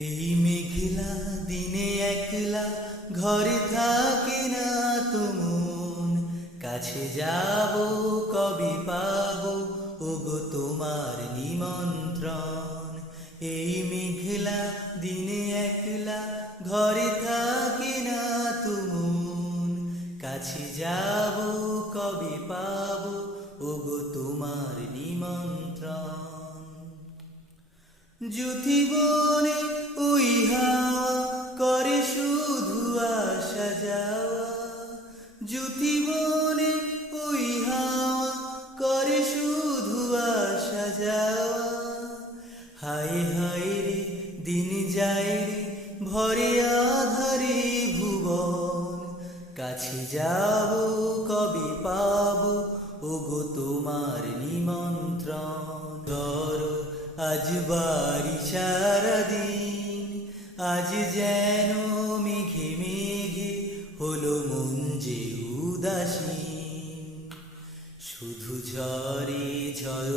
এই মেঘলা দিনে একলা ঘরে থাকে না তো মন, কাছে যাব কবে পাবো ওগো তোমার নিমন্ত্রণ। এই মেঘলা দিনে একলা ঘরে থাকে না তো মন, কাছে যাব কবে পাবো ওগো তোমার নিমন্ত্রণ। জ্যোতিবনে ওই হাওয়া করে শুধু আসা যাওয়া, জ্যোতিবনে ওই হাওয়া করে শুধু আসা যাওয়া। হায় হায় রে দিন যায় রে ভরে আধারে ভুবন, কাছে যাব কবে পাবো ওগো তোমার নিমন্ত্রণ। ধরো আজ বাড়ি সারাদিন, আজ যেন মেঘে মেঘে হলো মন যে উদাসীন, শুধু ঝরে ঝড়